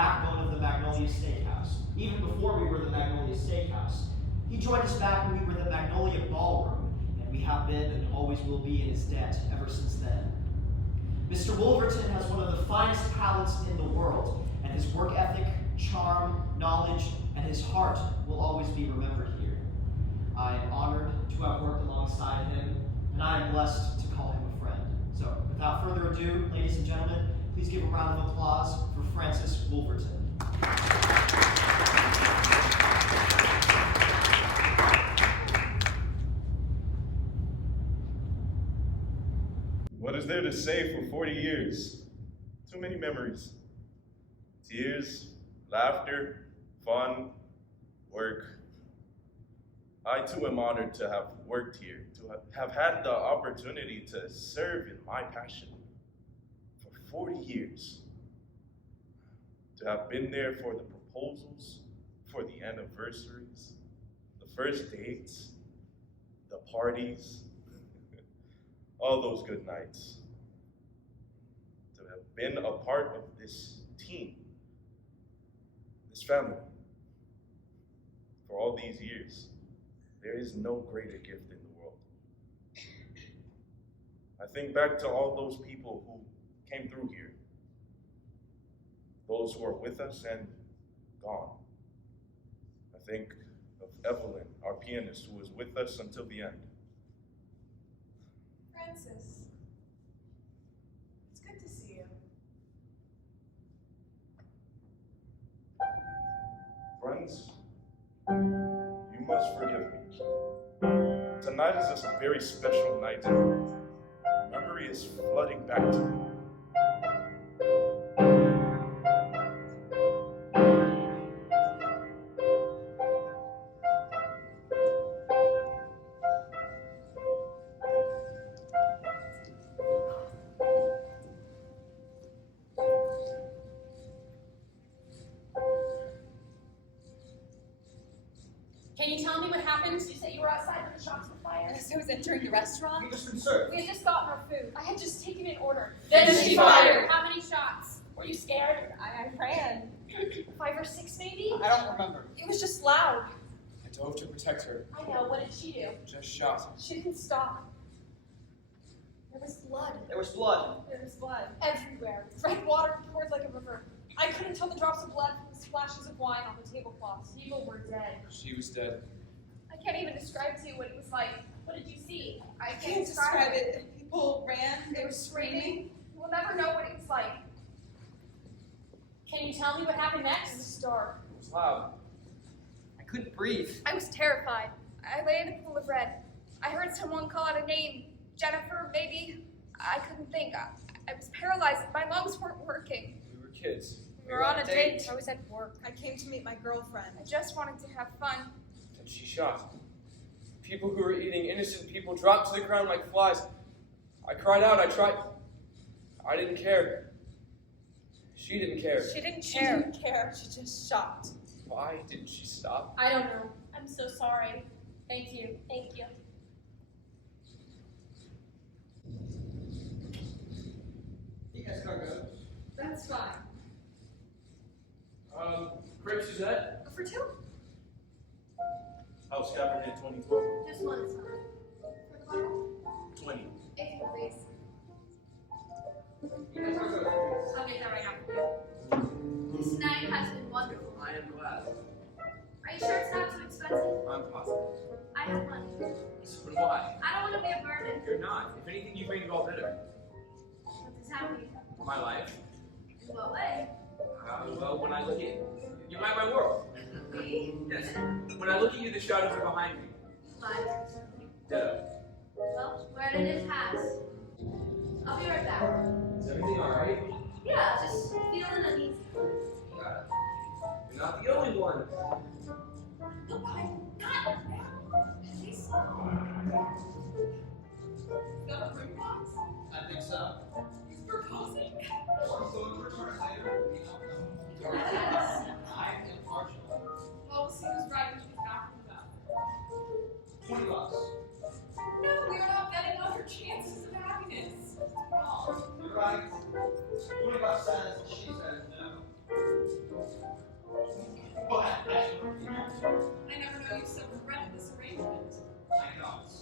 backbone of the Magnolia Steakhouse, even before we were the Magnolia Steakhouse. He joined us back when we were the Magnolia Ballroom, and we have been and always will be in his debt ever since then. Mr. Wolverton has one of the finest palates in the world, and his work ethic, charm, knowledge, and his heart will always be remembered here. I am honored to have worked alongside him, and I am blessed to call him a friend. So, without further ado, ladies and gentlemen, please give a round of applause for Francis Wolverton. What is there to say for 40 years? Too many memories. Tears, laughter, fun, work. I too am honored to have worked here, to have had the opportunity to serve in my passion for 40 years. To have been there for the proposals, for the anniversaries, the first dates, the parties, all those good nights. To have been a part of this team, this family, for all these years. There is no greater gift in the world. I think back to all those people who came through here, those who are with us and gone. I think of Evelyn, our pianist, who was with us until the end. Francis, it's good to see you. Friends, you must forgive me. Tonight is a very special night, and memory is flooding back to me. Can you tell me what happened? You said you were outside when the shots were fired. As I was entering the restaurant, We just been served. We had just gotten our food. I had just taken an order. then she fired. How many shots? Were you scared? I ran. 5 or 6 maybe? I don't remember. It was just loud. I dove to protect her. I know. What did she do? Just shot. She didn't stop. There was blood. There was blood. There was blood. Everywhere. Red water poured like a river. I couldn't tell the drops of blood from the splashes of wine on the tablecloths. People were dead. She was dead. I can't even describe to you what it was like. What did you see? I Can't describe it. People ran. They were screaming. We'll never know what it was like. Can you tell me what happened It next? was dark. It was loud. I couldn't breathe. I was terrified. I lay in a pool of red. I heard someone call out a name. Jennifer, maybe. I couldn't think. I was paralyzed. My lungs weren't working. We were kids. We were on a date. I was at work. I came to meet my girlfriend. I just wanted to have fun. And she shot. People who were eating innocent people dropped to the ground like flies. I cried out. I tried. I didn't care. She didn't care. She didn't She care. didn't care. She just shot. Why didn't she stop? I don't know. I'm so sorry. Thank you. Thank you. You guys gotta go. That's fine. Crepe Suzette? For two? House Cabernet 2012. Just one is fine. For the bottle? 20. If you please. You guys gotta go. I'll get that right now for you. This night has been wonderful. I am glad. Are you sure it's not too expensive? I'm positive. I have money. So do I. I don't want to be a burden. You're not. If anything, you make it all better. What is happening? My life. In what way? Well, when I look at you light my world. Me? Yes. When I look at you, the shadows are behind me. Liar. Ditto. Well, where did it pass? I'll be right back. Is everything alright? Yeah, just feeling uneasy. You're not the only one. Look, God, please. Got a ring box? I think so. He's proposing? Or so we're sort of later. Yes. I am partial. Well, we'll see who's right when she's back from that. $20. No, we are not betting on her chances of happiness. You're right. $20 says, she says no.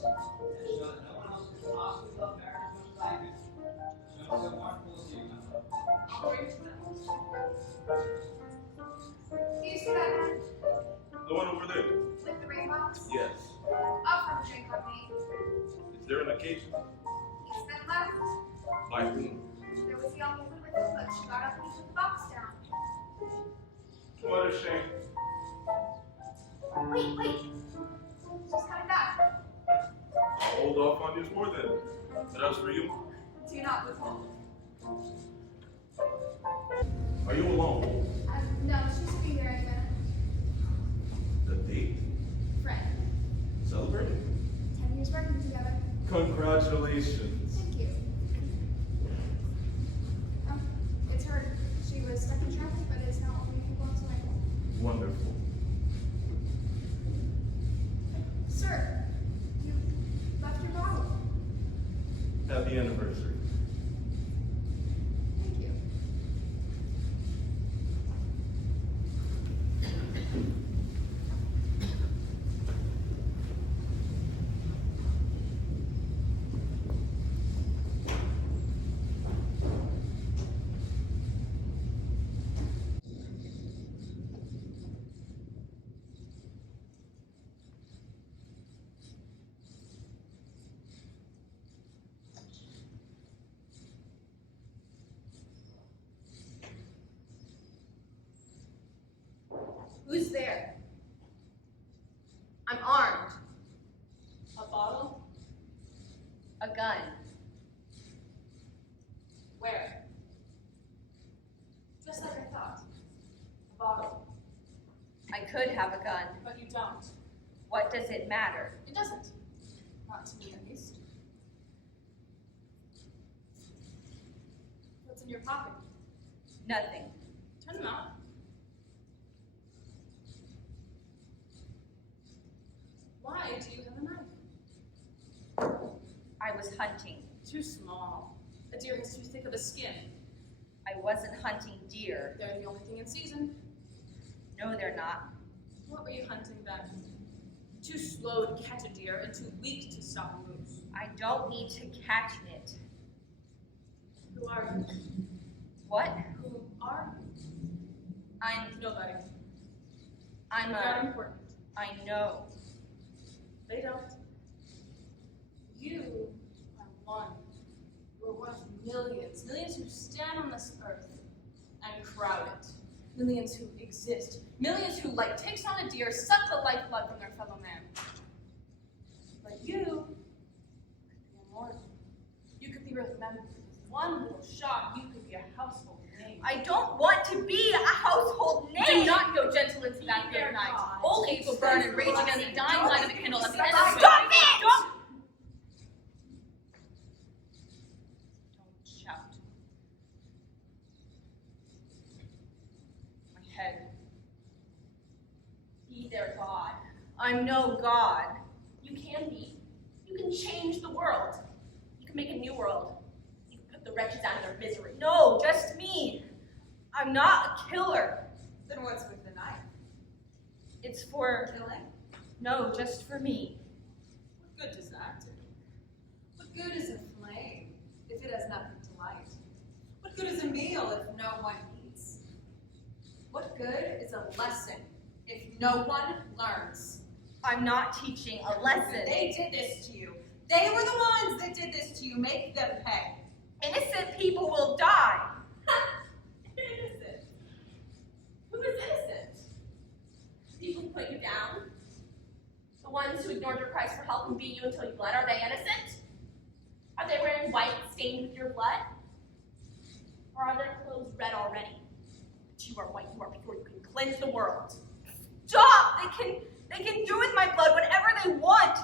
house and show that no one else can possibly love Baron as much as I do. Show us how wonderful is you, my love. I'll bring it them. Do you see that man The one over there? with the ring box? Yes. Offer him a drink on me. Is there an occasion? He's been left. By whom? There was a young woman with him, but she got up and he took the box down. What a shame. Wait. She's coming back. I'll hold off on yours more then. But as for you, Do not withhold. are you alone? No, she should be here any minute. The date? Friend. Celebrating? 10 years working together. Congratulations. Thank you. It's her. She was stuck in traffic, but it's now only a few blocks away. Wonderful. Sir, you left your bottle. Happy anniversary. Thank you. Who's there? I'm armed. A bottle? A gun. Where? Just like I thought. A bottle. I could have a gun. But you don't. What does it matter? It doesn't. Not to me, at least. What's in your pocket? Nothing. Turn them out. Why do you have a knife? I was hunting. Too small. A deer is too thick of a skin. I wasn't hunting deer. They're the only thing in season. No, they're not. What were you hunting then? Too slow to catch a deer and too weak to stop a moose. I don't need to catch it. Who are you? What? Who are you? I'm Nobody. I'm Not a important. I know. They don't. You are one. You're one of millions. Millions who stand on this earth and crowd it. Millions who exist. Millions who, like ticks on a deer, suck the lifeblood from their fellow man. But you could be immortal. You could be remembered. With one little shot, you could be a household name. I don't want to be a household name. Do not go gentle into that Dear good night. God. Old age will burn and rage against the dying light of the candle at the end of the Stop it! Don't shout. My head. Be their God. I'm no god. You can be. You can change the world. You can make a new world. You can put the wretches out of their misery. No, just me. I'm not a killer. Then what's with the knife? It's for Killing? no, just for me. What good does that do? What good is a flame if it has nothing to light? What good is a meal if no one eats? What good is a lesson if no one learns? I'm not teaching a lesson. They did this to you. They were the ones that did this to you. Make them pay. Innocent people will die. Innocent. Who is innocent? People who put you down? The ones who ignored your cries for help and beat you until you bled, are they innocent? Are they wearing white stained with your blood? Or are their clothes red already? But you are white, you are pure, you can cleanse the world. Stop! They can do with my blood whatever they want.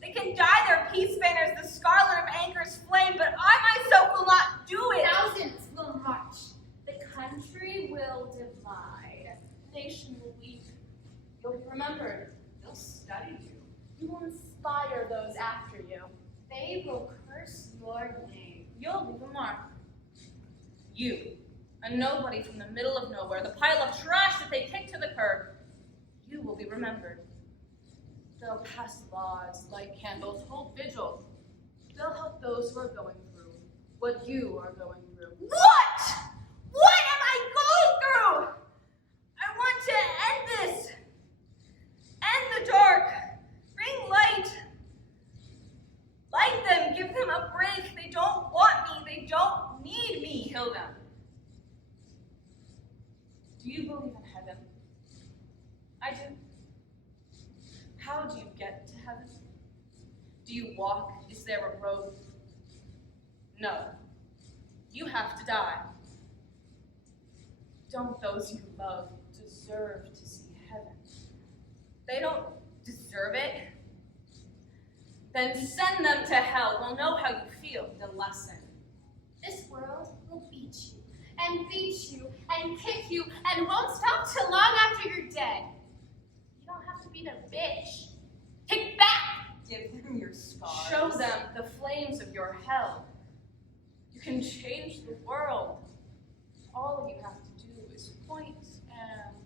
They can dye their peace banners the scarlet of anger's flame, but I myself will not do it. Thousands will march. The country will divide. The nation will weep. You'll be remembered. They'll study you. You will inspire those after you. They will curse your name. You'll leave a mark. You, a nobody from the middle of nowhere, the pile of trash that they kick to the curb, you will be remembered. They'll pass laws, light candles, hold vigil. They'll help those who are going through what you are going through. What? What am I going through? I want to end this. End the dark. Bring light. Light them. Give them a break. They don't want me. They don't need me. Kill them. Do you believe in heaven? I do. How do you get to heaven? Do you walk? Is there a road? No. You have to die. Don't those you love deserve to see heaven? They don't deserve it. Then send them to hell. We'll know how you feel. The lesson. This world will beat you, and beat you, and kick you, and won't stop till long after you're dead. You don't have to be the bitch. Kick back! Give them your scars. Show them the flames of your hell. You can change the world. All you have to do is point and...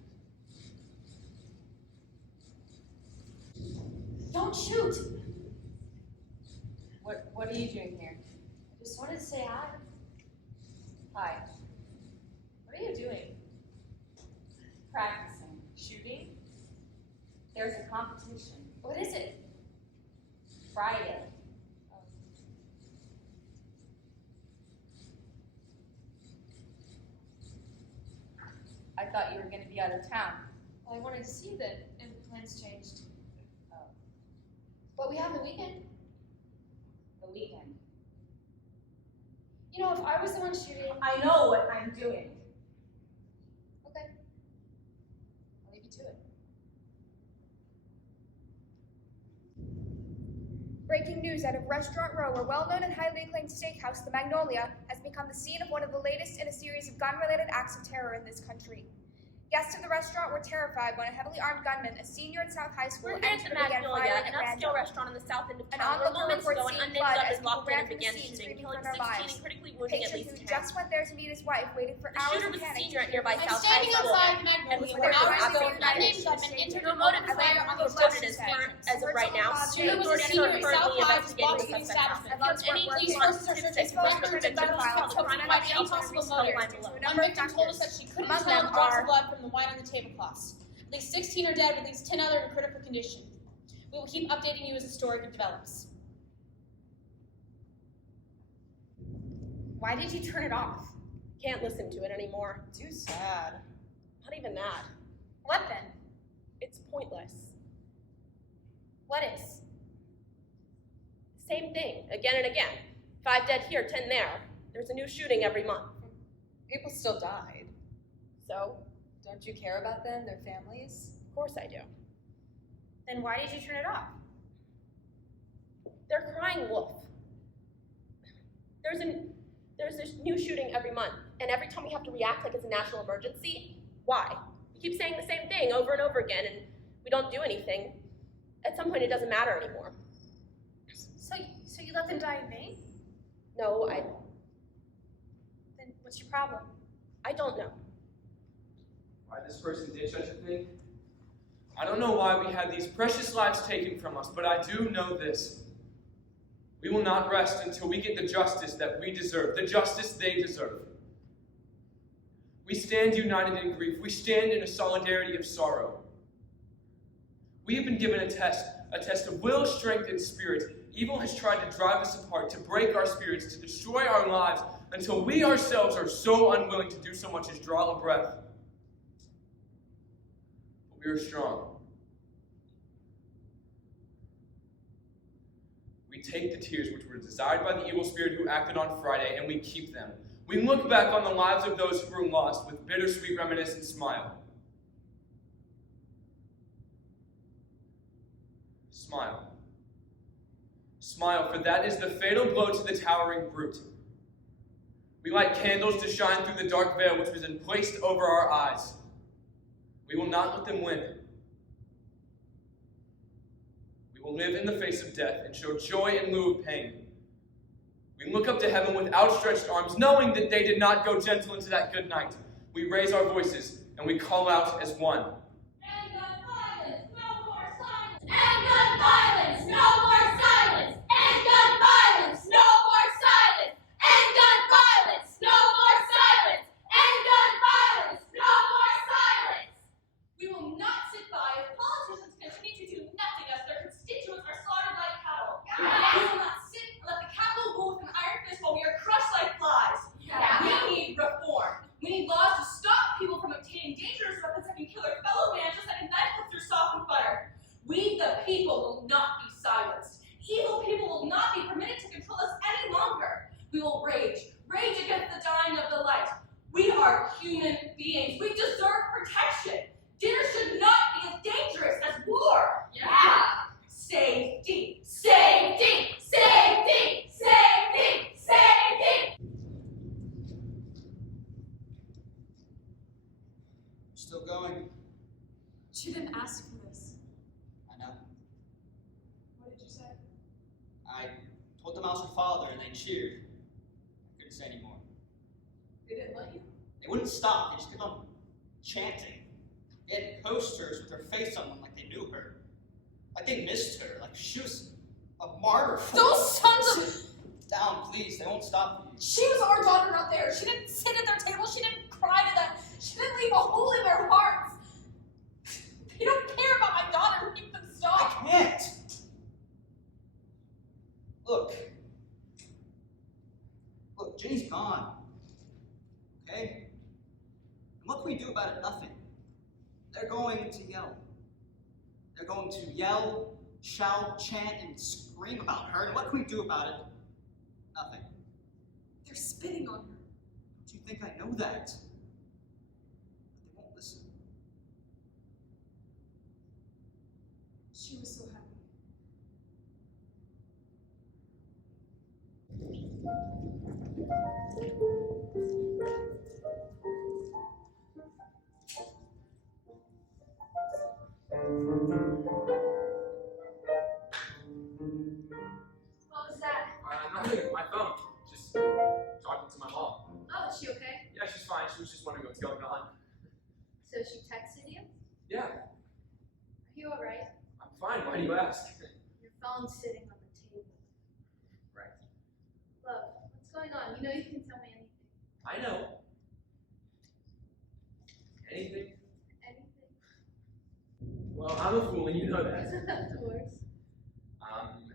Don't shoot! What are you doing here? I just wanted to say hi. Hi. What are you doing? Practicing. Shooting? There's a competition. What is it? Friday. I thought you were going to be out of town. Well, I wanted to see that, and plans changed. But we have the weekend. The weekend. You know, if I was the one shooting... I know what I'm doing. Okay. I'll leave you to it. Breaking news out of Restaurant Row, a well-known and highly acclaimed steakhouse, the Magnolia, has become the scene of one of the latest in a series of gun-related acts of terror in this country. Guests of the restaurant were terrified when a heavily armed gunman, a senior at South High School, We're here at entered the and began Magnolia, firing an at upscale random. restaurant on the south end of An town, where onlooker moments ago reports an seeing unnamed blood gun as was people locked in ran and from the began scene, shooting, screaming killing for their 16 lives. and critically The wounding at patron least who 10. just went there to meet his wife waited for The hours shooter in was a panic. senior at nearby I'm South High standing School. outside the And Magnolia was when there hours ago after an unnamed night. gunman entered No and motive opened is fire on the reported reception as of right now. Shooter was a Authorities senior are at South currently High, was investigating boxing the his suspect. status. Love's Any work Police response forces are to searching this for was records prevented of gun by violence the caused by any possible motive. A One number of victim told us that factors. she couldn't Among tell them the drops are- of blood from the wine on the tablecloths. At least 16 are dead, with at least 10 other in critical condition. We will keep updating you as the story develops. Why did you turn it off? Can't listen to it anymore. Too sad. Not even that. What then? It's pointless. What is? Same thing, again and again. 5 dead here, 10 there. There's a new shooting every month. People still died. So, Don't you care about them, their families? of course I do. Then why did you turn it off? They're crying wolf. There's this new shooting every month, and every time we have to react like it's a national emergency. Why? We keep saying the same thing over and over again, and we don't do anything. At some point, it doesn't matter anymore. So you let them die in vain? No, Then what's your problem? I don't know. Why this person did such a thing? I don't know why we had these precious lives taken from us, but I do know this. We will not rest until we get the justice that we deserve, the justice they deserve. We stand united in grief. We stand in a solidarity of sorrow. We have been given a test of will, strength, and spirit. Evil has tried to drive us apart, to break our spirits, to destroy our lives, until we ourselves are so unwilling to do so much as draw a breath. But we are strong. We take the tears which were desired by the evil spirit who acted on Friday, and we keep them. We look back on the lives of those who were lost with bittersweet reminiscent smile. Smile. Smile, for that is the fatal blow to the towering brute. We light candles to shine through the dark veil which was placed over our eyes. We will not let them win. We will live in the face of death and show joy in lieu of pain. We look up to heaven with outstretched arms, knowing that they did not go gentle into that good night. We raise our voices and we call out as one. End gun violence! No more silence! End gun violence, no more silence. End gun violence, no more silence. End gun violence, no more silence. End gun violence, no more silence. We will not sit by if politicians continue to do nothing as their constituents are slaughtered like cattle. We will not sit and let the Capitol rule with an iron fist while we are crushed like flies. We need reform. We need laws to stop people from obtaining dangerous weapons that can kill their fellow man just like a knife cuts through softened butter. We, the people, will not be silenced. Evil people will not be permitted to control us any longer. We will rage against the dying of the light. We are human beings. We deserve protection. Dinner should not be as dangerous as war. Safety, safety, safety, safety, safety. Still going? She didn't ask for this. I know. What did you say? I told them I was her father and they cheered. I couldn't say anymore. They didn't let you? They wouldn't stop. They just kept on chanting. They had posters with her face on them like they knew her. Like they missed her. Like she was a martyr for Those sons of... Down, please. They won't stop you. She was our daughter out there. She didn't sit at their table. She didn't cry to them. She didn't leave a hole in their hearts. They don't care about my daughter. Make them stop. I can't. Look, Jenny's gone. Okay? And what can we do about it? Nothing. They're going to yell. They're going to yell, shout, chant, and scream about her. And what can we do about it? Nothing. They're spitting on her. Don't you think I know that? But they won't listen. She was so happy. What was that? Nothing. My phone. Just talking to my mom. Oh, is she okay? Yeah, she's fine. She was just wondering what's going on. So she texted you? Yeah, Are you alright? I'm fine. Why do you ask? Your phone's sitting on the table. Right. Love, what's going on? You know you can tell me anything. I know. Anything? Anything? Well, I'm a fool, and you know that. Of course.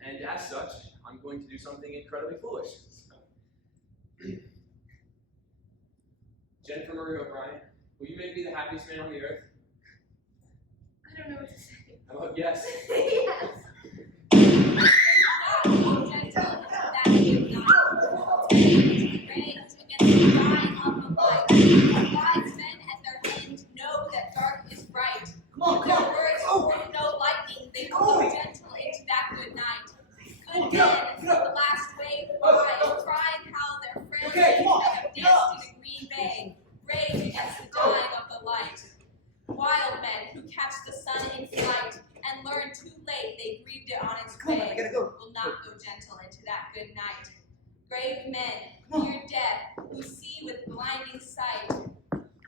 And as such, I'm going to do something incredibly foolish. Jennifer Marie O'Brien, will you make me the happiest man on the earth? I don't know what to say. How about yes? Yes. Wise men at their end know that dark is bright. Come on, Their come on. words Go. bring no lightning, they blow gentle into that good night. Good men until the last wave flies, crying how their friends Okay, come on. have danced in a green bay, rage against the dying of the light. Wild men who catch the sun in flight and learn too late they grieved it on its Come on, I way gotta go. will not go gentle into that good night. Brave men, fear death, who see with blinding sight,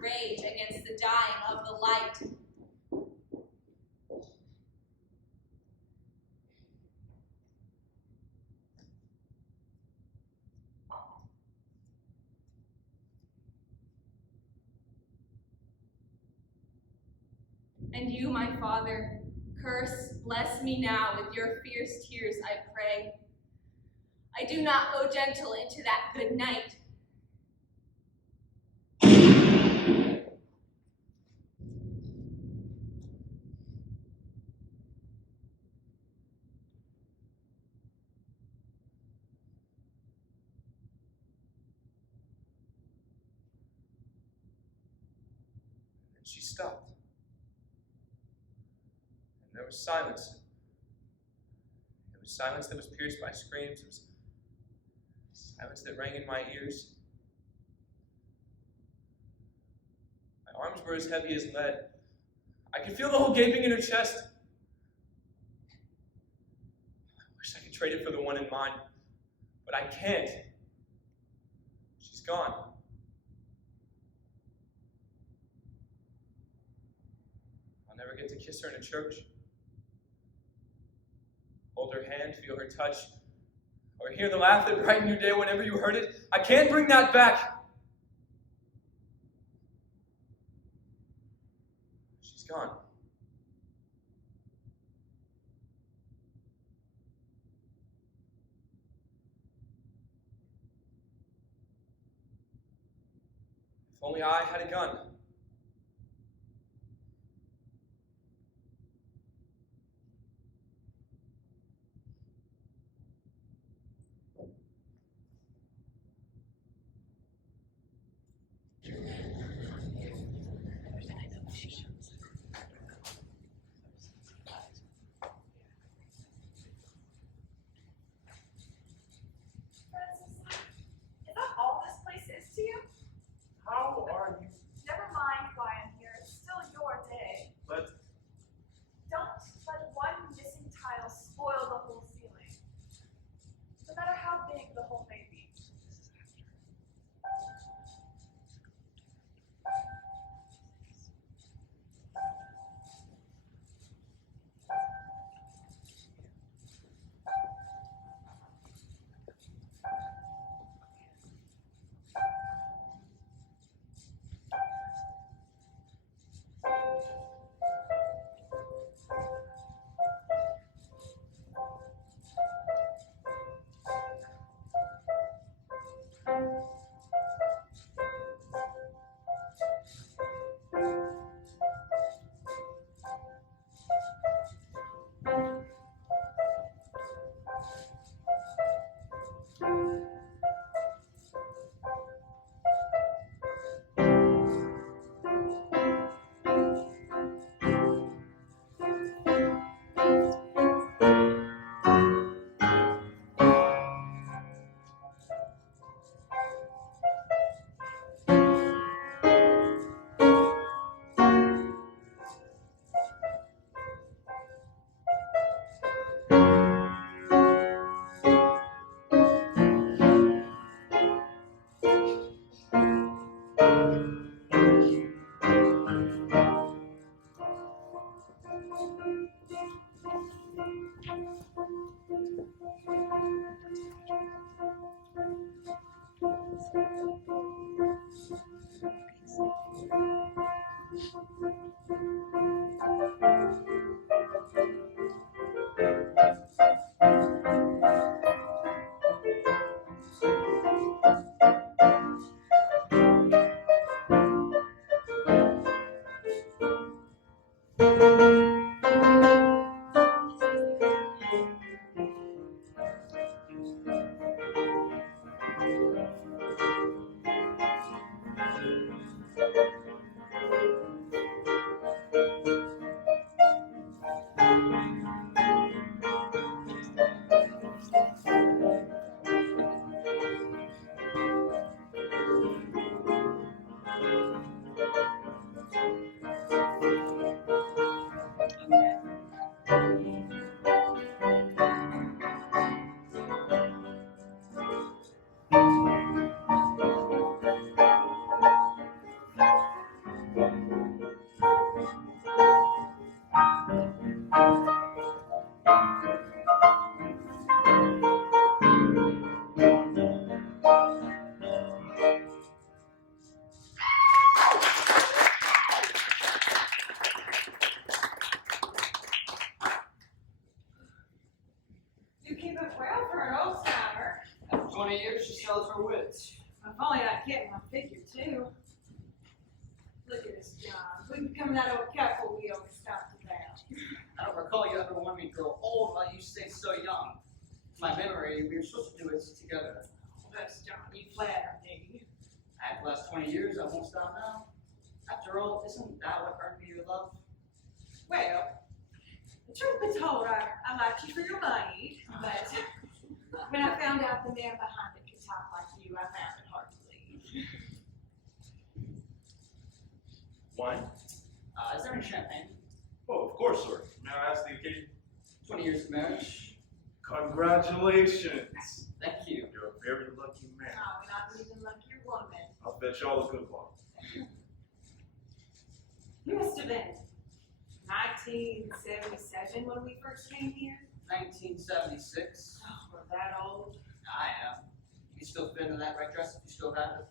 rage against the dying of the light. And you, my Father, curse, bless me now with your fierce tears, I pray. I do not go gentle into that good night. And she stopped. And there was silence. It was silence that was pierced by screams. It was silence that rang in my ears. My arms were as heavy as lead. I could feel the hole gaping in her chest. I wish I could trade it for the one in mine, but I can't. She's gone. I'll never get to kiss her in a church. her hand, feel her touch, or hear the laugh that brightened your day whenever you heard it. I can't bring that back. She's gone. If only I had a gun. Is that all this place is to you? How are you? Never mind why I'm here. It's still your day. But Don't let one missing tile spoil the whole ceiling. No matter how big the hole may be. You keep it well for an old timer. After 20 years, she sells her wits. If only I'd get my figure too. Look at us, John. We've become that old couple we always talked about. I don't recall you ever wanting me to grow old while you stayed so young. To my memory, we were supposed to do it together. That's John, you flatter me. After the last 20 years, I won't stop now. After all, isn't that what earned me your love? Well, the truth be told, I liked you for your money, but when I found out the man behind it could talk like you, I found it hard to believe. Wine? Is there any champagne? Oh, of course, sir. May I ask the occasion? 20 years of marriage. Congratulations. Thank you. You're a very lucky man. Oh, and I'm even luckier woman. I'll bet y'all a good one. You must have been 1977 when we first came here. 1976. We're that old. I am. You can still fit in that red dress if you still have it.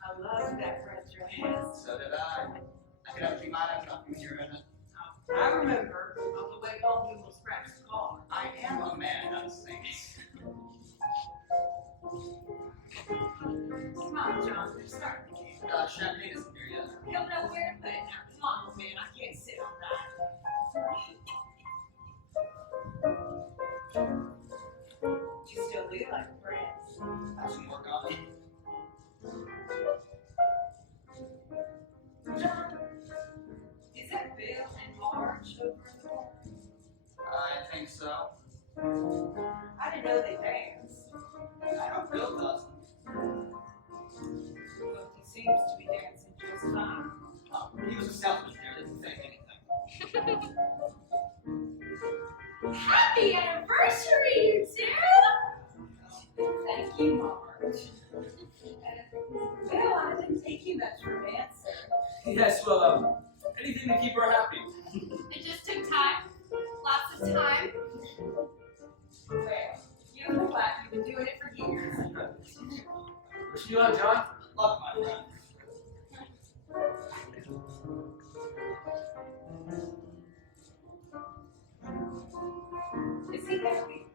I love that red dress. So did I. I could never be mine enough when you're in it. I remember on the way home we will scratch the car. I am a man, not a saint. Come on, John, we're starting again. Champagne isn't here yet. I don't know where to put it now. Come on, man, I can't sit on that. You still do like friends. Have some work on it. John, is that Bill and Marge over in the corner? I think so. I didn't know they danced. I hope Bill does. But he seems to be dancing just fine. He was a salesman here, didn't say anything. Happy anniversary, you two! Thank you, Marge. Bill, I didn't take you much for an answer. Yes, well, anything to keep her happy. It just took time. Lots of time. Well, you look like you've been doing it for years. Wishing you luck, John. Luck, my friend. Is he happy?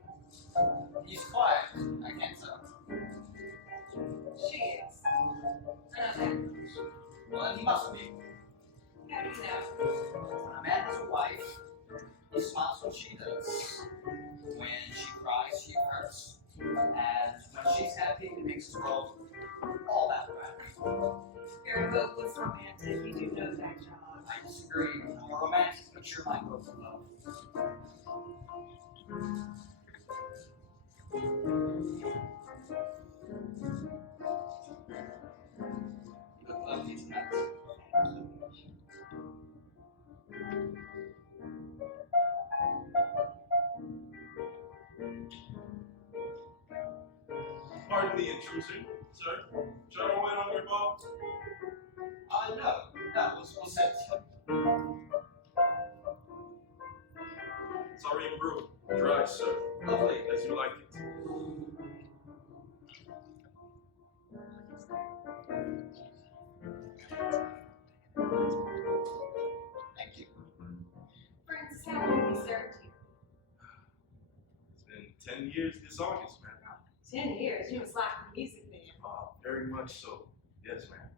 He's quiet. I can't tell. She is. I know that. Well, then he must be. How do you know? When a man has a wife, he smiles when she does. When she cries, she hurts. And when she's happy, it makes his world all that better. You're a hopeless romantic. You do know that, John. I disagree. I'm a romantic, but you're my hope of love. You look lovely tonight. Pardon the intrusion, sir. Should I wait on your boat? No, we'll sit. Sorry, and brew. Dry, sir. Lovely. As you like it. Thank you. Francis, how long have you served here? It's been 10 years this August, ma'am. 10 years. You must like the music then. Very much so. Yes, ma'am.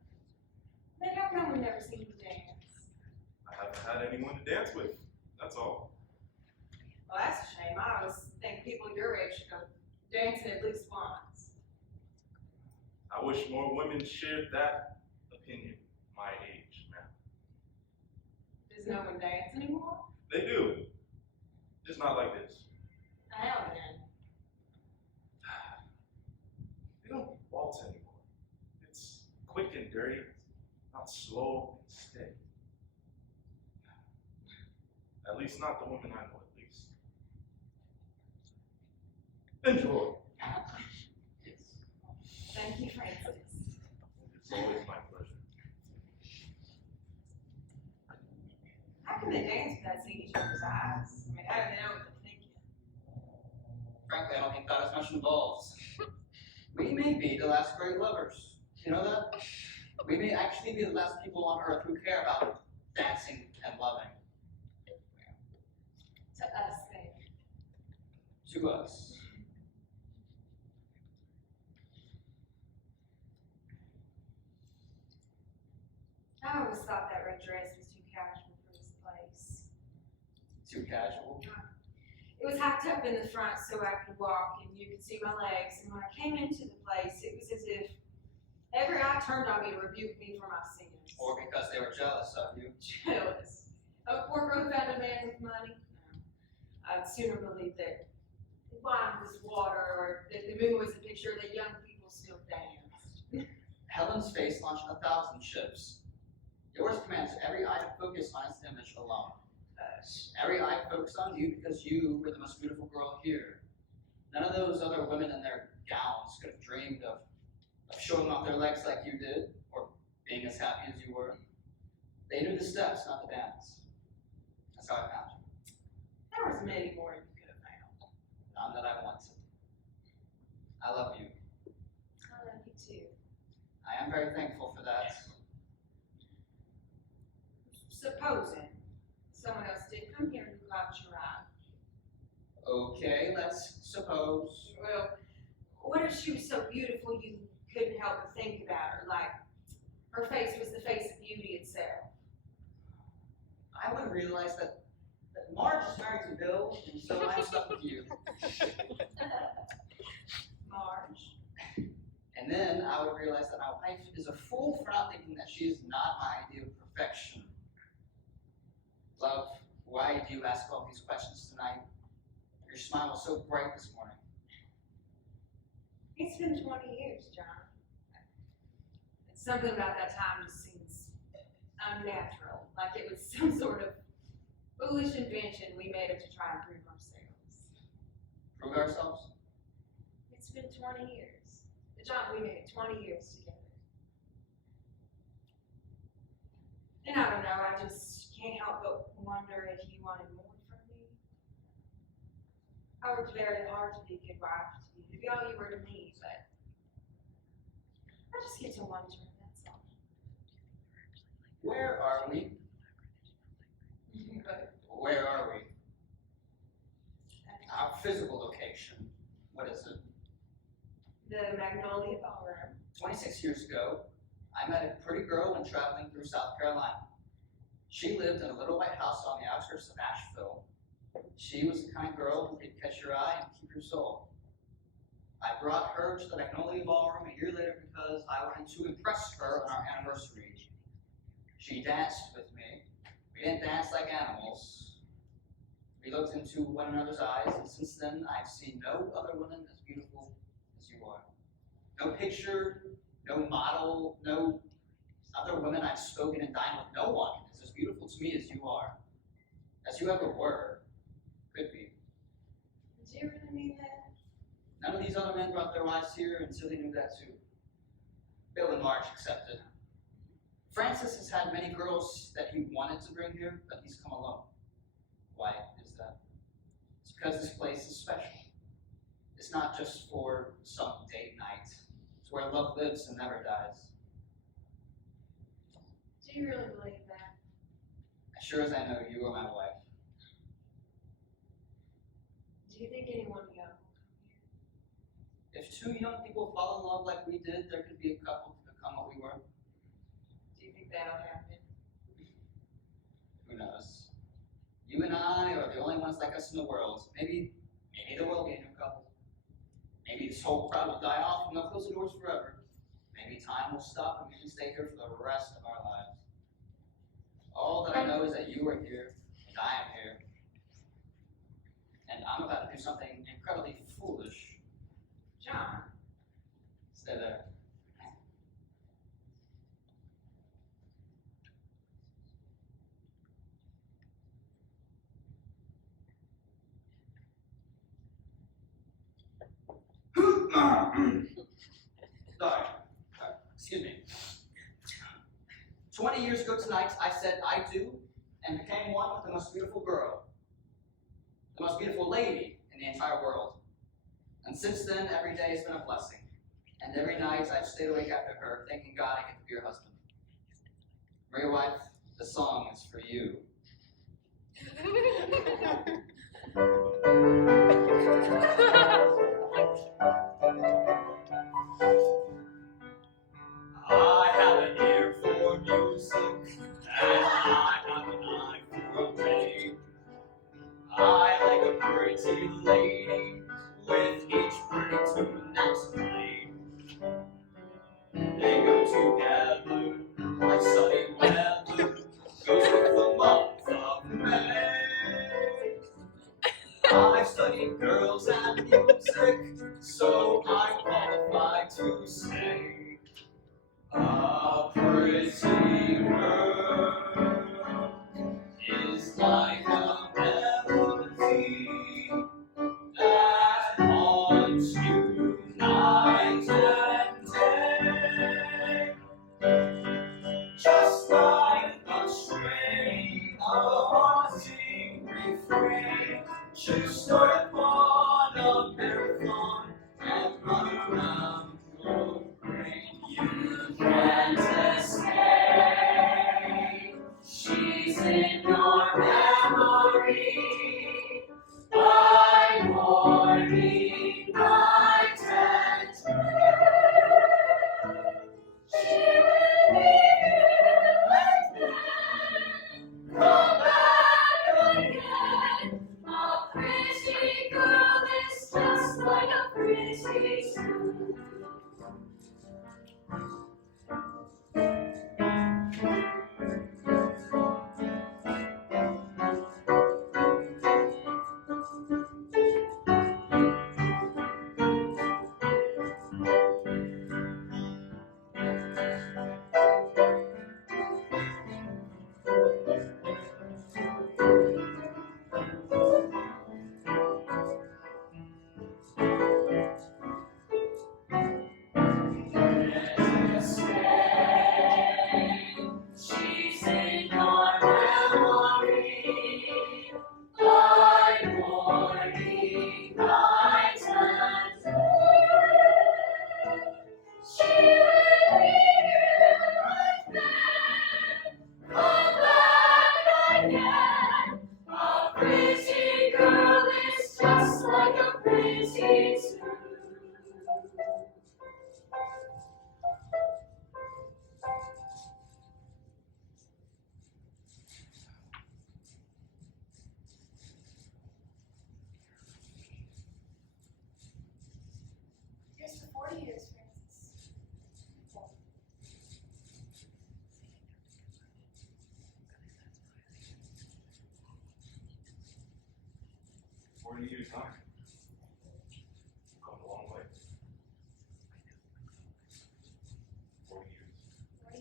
Then how come we never seen you dance? I haven't had anyone to dance with. That's all. Well, that's a shame. I always think people your age should go dancing at least once. I wish more women shared that opinion, my age, ma'am. Does no one dance anymore? They do. Just not like this. How then? They don't waltz anymore. It's quick and dirty, not slow and steady. At least not the women I know, at least. Enjoy. Thank you, Francis. It's always my pleasure. How can they dance without seeing each other's eyes? I mean, how do they know what they're thinking? Frankly, I don't think that as much involves. We may be the last great lovers. You know that? We may actually be the last people on earth who care about dancing and loving. To us, then. To us. I always thought that red dress was too casual for this place. Too casual. It was hacked up in the front so I could walk and you could see my legs. And when I came into the place, it was as if every eye turned on me to rebuke me for my sins. Or because they were jealous of you. Jealous. A poor girl found a man with money? No. I'd sooner believe that wine was water or that the moon was a picture that young people still danced. Helen's face launched 1,000 ships. Yours commands every eye to focus on its image alone. Every eye focused on you because you were the most beautiful girl here. None of those other women in their gowns could have dreamed of showing off their legs like you did, or being as happy as you were. They knew the steps, not the dance. That's how I found you. There was many more you could have very thankful for that. Supposing someone else did come here who caught your eye. Okay, let's suppose. Well, what if she was so beautiful you couldn't help but think about her, like her face was the face of beauty itself? I would realize that Marge is married to Bill, and so I'm stuck with you. Marge. And then I would realize that my wife is a fool for not thinking that she is not my idea of perfection. Love, why do you ask all these questions tonight? Your smile was so bright this morning. It's been 20 years, John. And something about that time just seems unnatural, like it was some sort of foolish invention we made up to try and prove ourselves. Prove ourselves? It's been 20 years. John, we made it 20 years together. And I don't know, I just can't help but wonder if you wanted more from me. I worked very hard to be a good wife to be all you were to me, but I just get to wonder, that's all. Where are we? But Where are we? Our physical location. What is it? the Magnolia Ballroom. 26 years ago, I met a pretty girl when traveling through South Carolina. She lived in a little white house on the outskirts of Asheville. She was the kind of girl who could catch your eye and keep your soul. I brought her to the Magnolia Ballroom a year later because I wanted to impress her on our anniversary. She danced with me. We didn't dance like animals. We looked into one another's eyes, and since then, I've seen no other woman as beautiful as you are. No picture, no model, no other woman I've spoken and dined with. No one is as beautiful to me as you are, as you ever were, could be. Did you really mean that? None of these other men brought their wives here until they knew that too. Bill and Marge accepted. Francis has had many girls that he wanted to bring here, but he's come alone. Why is that? It's because this place is special. It's not just for some date night. It's where love lives and never dies. Do you really believe that? As sure as I know you are my wife. Do you think anyone young will come here? If two young people fall in love like we did, there could be a couple to become what we were. Do you think that'll happen? Who knows? You and I are the only ones like us in the world. Maybe there will be a new couple. Maybe this whole crowd will die off and they'll close the doors forever. Maybe time will stop and we can stay here for the rest of our lives. All that I know is that you are here and I am here. And I'm about to do something incredibly foolish. John, Stay there. Sorry. Excuse me. 20 years ago tonight, I said I do and became one with the most beautiful girl, the most beautiful lady in the entire world. And since then, every day has been a blessing. And every night I've stayed awake after her, thanking God I get to be your husband. Maria wife, the song is for you. I have an ear for music, and I have an eye for a way. I like a pretty lady, with each pretty tune that's played. They go together like sunny weather goes with the month of May. I've studied girls and music, so I'm qualified to say a pretty girl is like a melody that haunts you night and day. Just like a strain of a haunting refrain, should start upon a marathon and run around your brain. You can morning, thy tender, she will be here and then come back again. A pretty girl is just like a pretty stone. She's in your memory, thy morning, thy tender. She will leave you and then come back again. A pretty girl is just like a pretty tune. Here's to 40 years, Francis. 40 years, huh? Come a long way. 40 years. 40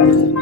years.